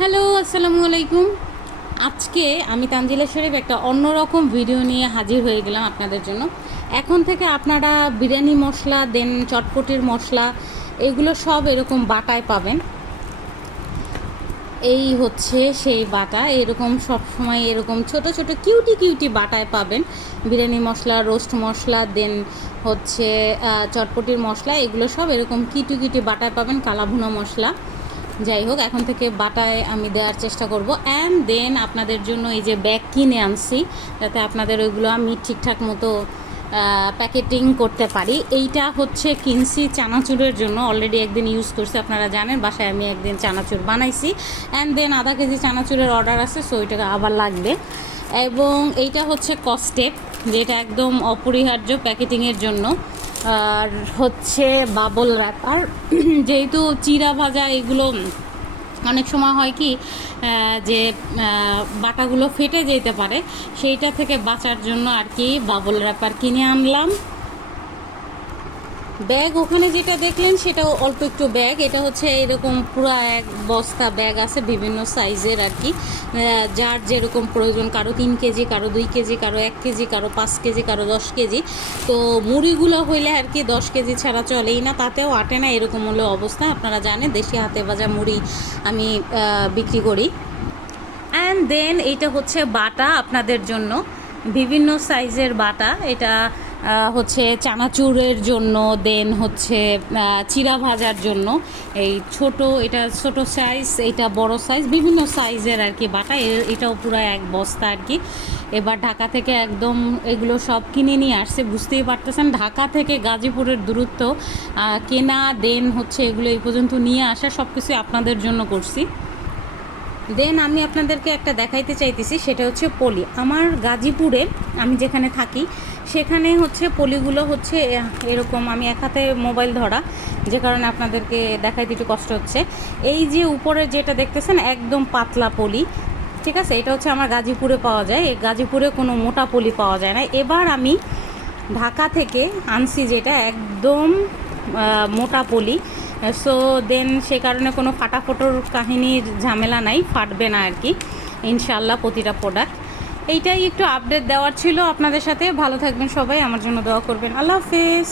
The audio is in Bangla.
হ্যালো, আসসালামু আলাইকুম। আজকে আমি তানজিলা শরীফ একটা অন্যরকম ভিডিও নিয়ে হাজির হয়ে গেলাম আপনাদের জন্য। এখন থেকে আপনারা বিরিয়ানি মশলা দেন চটপটির মশলা এগুলো সব এরকম বাটায় পাবেন। এই হচ্ছে সেই বাটা, এরকম সব সময় এরকম ছোট ছোট কিউটি কিউটি বাটায় পাবেন। বিরিয়ানি মশলা, রোস্ট মশলা, দেন হচ্ছে চটপটির মশলা, এগুলো সব এরকম কিউটি কিউটি বাটায় পাবেন। কালাভুনা মশলা, যাই হোক, এখন থেকে বাটায় আমি দেওয়ার চেষ্টা করব। অ্যান্ড দেন আপনাদের জন্য এই যে ব্যাগ কিনে আনছি, যাতে আপনাদের ওইগুলো আমি ঠিকঠাক মতো প্যাকেটিং করতে পারি। এইটা হচ্ছে কিনছি চানাচুরের জন্য, অলরেডি একদিন ইউজ করছি, আপনারা জানেন বাসায় আমি একদিন চানাচুর বানাইছি। অ্যান্ড দেন আধা কেজি চানাচুরের অর্ডার আছে, সো ওইটাকে আবার লাগবে। এবং এইটা হচ্ছে কস্টেপ, যেটা একদম অপরিহার্য প্যাকেটিংয়ের জন্য। আর হচ্ছে বাবল র্যাপার, যেহেতু চিরা ভাজা এগুলো অনেক সময় হয় কি যে বাটাগুলো ফেটে যেতে পারে, সেইটা থেকে বাঁচার জন্য আর কি বাবল র্যাপার কিনে আনলাম। ব্যাগ ওখানে যেটা দেখলেন সেটাও অল্প একটু ব্যাগ, এটা হচ্ছে এরকম পুরো এক বস্তা ব্যাগ আছে বিভিন্ন সাইজের আর কি, যার যেরকম প্রয়োজন, কারো 3 কেজি, কারো 2 কেজি, কারো 1 কেজি, কারো 5 কেজি, কারো 10 কেজি। তো মুড়িগুলো হইলে আর কি 10 কেজি ছাড়া চলেই না, তাতেও আটে না, এরকম হলো অবস্থা। আপনারা জানেন দেশি হাতে ভাজা মুড়ি আমি বিক্রি করি। অ্যান্ড দেন এইটা হচ্ছে বাটা আপনাদের জন্য, বিভিন্ন সাইজের বাটা। এটা হচ্ছে চানাচুরের জন্য, দেন হচ্ছে চিরা ভাজার জন্য। এই ছোট, এটা ছোট সাইজ, এটা বড় সাইজ, বিভিন্ন সাইজের আর কি বাটা। এটাও পুরো এক বস্তা আর কি। এবার ঢাকা থেকে একদম এগুলো সব কিনে নিয়ে আসছে, বুঝতেই পারতেছেন ঢাকা থেকে গাজীপুরের দূরত্ব, কেনা দেন হচ্ছে এগুলো এই পর্যন্ত নিয়ে আসা, সব কিছুই আপনাদের জন্য করছি। দেন আমি আপনাদেরকে একটা দেখাইতে চাইতেছি, সেটা হচ্ছে পলি। আমার গাজীপুরে আমি যেখানে থাকি সেখানে হচ্ছে পলিগুলো হচ্ছে এরকম, আমি এক হাতে মোবাইল ধরা যে কারণে আপনাদেরকে দেখাইতে একটু কষ্ট হচ্ছে। এই যে উপরে যেটা দেখতেছেন একদম পাতলা পলি, ঠিক আছে, এটা হচ্ছে আমার গাজীপুরে পাওয়া যায়। এই গাজীপুরে কোনো মোটা পলি পাওয়া যায় না। এবার আমি ঢাকা থেকে আনছি যেটা একদম মোটা পলি। সো দেন সে কারণে কোনো ফাটাফোটোর কাহিনীর ঝামেলা নাই, ফাটবে না আর কি ইনশাল্লাহ প্রতিটা প্রোডাক্ট। এইটাই একটু আপডেট দেওয়ার ছিল আপনাদের সাথে। ভালো থাকবেন সবাই, আমার জন্য দোয়া করবেন। আল্লাহ হাফেজ।